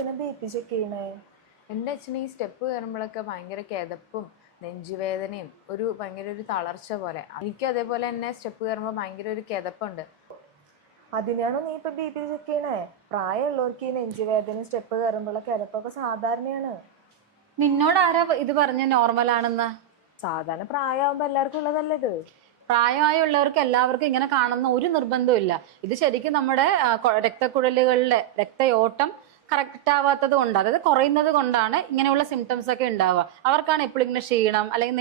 എന്തിനാ BP check ചെയ്യണേ? എൻ്റെ അച്ഛന് ഈ സ്റ്റെപ്പ് കയറുമ്പോഴൊക്കെ ഭയങ്കര കിതപ്പും നെഞ്ചുവേദനയും ഭയങ്കര ഒരു തളർച്ച പോലെ. എനിക്കും അതേപോലെ തന്നെ സ്റ്റെപ്പ് കയറുമ്പോൾ ഭയങ്കര ഒരു കിതപ്പുണ്ട്. അതിനാണോ നീ ഇപ്പൊ BP ചെക്ക് ചെയ്യണേ? പ്രായമുള്ളവർക്ക് ഈ നെഞ്ചുവേദന സ്റ്റെപ്പ് കയറുമ്പോഴുള്ള കിതപ്പൊക്കെ സാധാരണയാണ്. നിന്നോട് ആരാ ഇത് പറഞ്ഞ നോർമൽ ആണെന്ന്? സാധാരണ പ്രായമാകുമ്പോ എല്ലാവർക്കും ഉള്ളതല്ലേ ഇത്? പ്രായമായുള്ളവർക്ക് എല്ലാവർക്കും ഇങ്ങനെ കാണുന്ന ഒരു നിർബന്ധവും ഇല്ല. ഇത് ശരിക്കും നമ്മുടെ രക്തക്കുഴലുകളിലെ രക്തയോട്ടം കറക്റ്റ് ആവാത്തത് കൊണ്ട്, അതായത് കുറയുന്നത് കൊണ്ടാണ് ഇങ്ങനെയുള്ള സിംറ്റംസ് ഒക്കെ ഉണ്ടാവുക. അവർക്കാണ് എപ്പോഴും ഇങ്ങനെ ക്ഷീണം, അല്ലെങ്കിൽ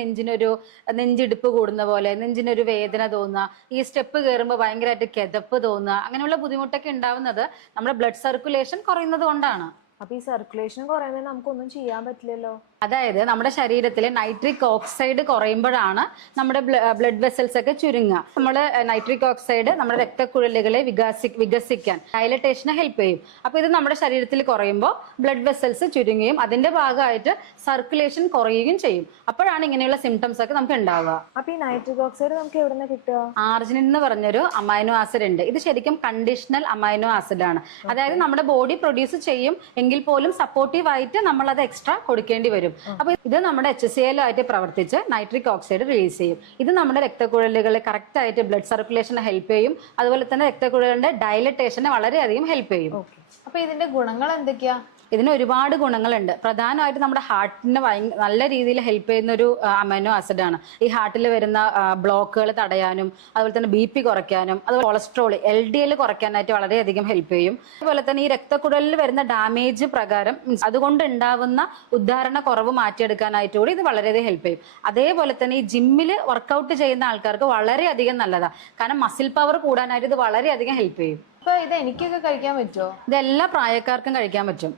നെഞ്ചിടിപ്പ് കൂടുന്ന പോലെ, നെഞ്ചിനൊരു വേദന തോന്നുക, ഈ സ്റ്റെപ്പ് കയറുമ്പോൾ ഭയങ്കരമായിട്ട് കിതപ്പ് തോന്നുക, അങ്ങനെയുള്ള ബുദ്ധിമുട്ടൊക്കെ ഉണ്ടാവുന്നത് നമ്മുടെ ബ്ലഡ് സർക്കുലേഷൻ കുറയുന്നത് കൊണ്ടാണ്. അപ്പൊ ഈ സർക്കുലേഷൻ കുറയുന്നത് നമുക്കൊന്നും ചെയ്യാൻ പറ്റില്ലല്ലോ. അതായത് നമ്മുടെ ശരീരത്തിൽ നൈട്രിക് ഓക്സൈഡ് കുറയുമ്പോഴാണ് നമ്മുടെ ബ്ലഡ് വെസൽസ് ഒക്കെ ചുരുങ്ങുക. നമ്മുടെ നൈട്രിക് ഓക്സൈഡ് നമ്മുടെ രക്തക്കുഴലുകളെ വികസിക്കാൻ ഡയലറ്റേഷനെ ഹെൽപ്പ് ചെയ്യും. അപ്പൊ ഇത് നമ്മുടെ ശരീരത്തിൽ കുറയുമ്പോൾ ബ്ലഡ് വെസൽസ് ചുരുങ്ങുകയും അതിന്റെ ഭാഗമായിട്ട് സർക്കുലേഷൻ കുറയുകയും ചെയ്യും. അപ്പോഴാണ് ഇങ്ങനെയുള്ള സിംറ്റംസ് ഒക്കെ നമുക്ക് ഉണ്ടാവുക. അപ്പൊ ഈ നൈട്രിക് ഓക്സൈഡ് നമുക്ക് എവിടെ നിന്ന് കിട്ടുക? ആർജിനിൻ എന്ന് പറഞ്ഞൊരു അമൈനോ ആസിഡ് ഉണ്ട്. ഇത് ശരിക്കും കണ്ടീഷണൽ അമൈനോ ആസിഡ് ആണ്. അതായത് നമ്മുടെ ബോഡി പ്രൊഡ്യൂസ് ചെയ്യും എങ്കിൽ പോലും സപ്പോർട്ടീവ് ആയിട്ട് നമ്മൾ അത് എക്സ്ട്രാ കൊടുക്കേണ്ടി വരും. അപ്പൊ ഇത് നമ്മുടെ HCl ആയിട്ട് പ്രവർത്തിച്ച് നൈട്രിക് ഓക്സൈഡ് റിലീസ് ചെയ്യും. ഇത് നമ്മുടെ രക്തക്കുഴലുകളെ കറക്റ്റ് ആയിട്ട് ബ്ലഡ് സർക്കുലേഷനെ ഹെൽപ്പ് ചെയ്യും. അതുപോലെ തന്നെ രക്തക്കുഴലിന്റെ ഡയലറ്റേഷനെ വളരെയധികം ഹെൽപ്പ് ചെയ്യും. അപ്പൊ ഇതിന്റെ ഗുണങ്ങൾ എന്തൊക്കെയാ? ഇതിന് ഒരുപാട് ഗുണങ്ങളുണ്ട്. പ്രധാനമായിട്ട് നമ്മുടെ ഹാർട്ടിന് നല്ല രീതിയിൽ ഹെൽപ്പ് ചെയ്യുന്ന ഒരു അമൈനോ ആസിഡ് ആണ്. ഈ ഹാർട്ടിൽ വരുന്ന ബ്ലോക്കുകൾ തടയാനും അതുപോലെ തന്നെ BP കുറയ്ക്കാനും അതുപോലെ കൊളസ്ട്രോൾ LDL കുറയ്ക്കാനായിട്ട് വളരെയധികം ഹെൽപ്പ് ചെയ്യും. അതുപോലെ തന്നെ ഈ രക്തക്കുഴലിൽ വരുന്ന ഡാമേജ് പ്രകാരം അതുകൊണ്ട് ഉണ്ടാവുന്ന ഉദ്ധാരണ കുറവ് മാറ്റിയെടുക്കാനായിട്ട് കൂടി ഇത് വളരെയധികം ഹെൽപ്പ് ചെയ്യും. അതേപോലെ തന്നെ ഈ ജിമ്മിൽ വർക്കൗട്ട് ചെയ്യുന്ന ആൾക്കാർക്ക് വളരെയധികം നല്ലതാണ്. കാരണം മസിൽ പവർ കൂടാനായിട്ട് ഇത് വളരെയധികം ഹെൽപ്പ് ചെയ്യും. അപ്പൊ ഇത് എനിക്കൊക്കെ കഴിക്കാൻ പറ്റുമോ? ഇതെല്ലാ പ്രായക്കാർക്കും കഴിക്കാൻ പറ്റും.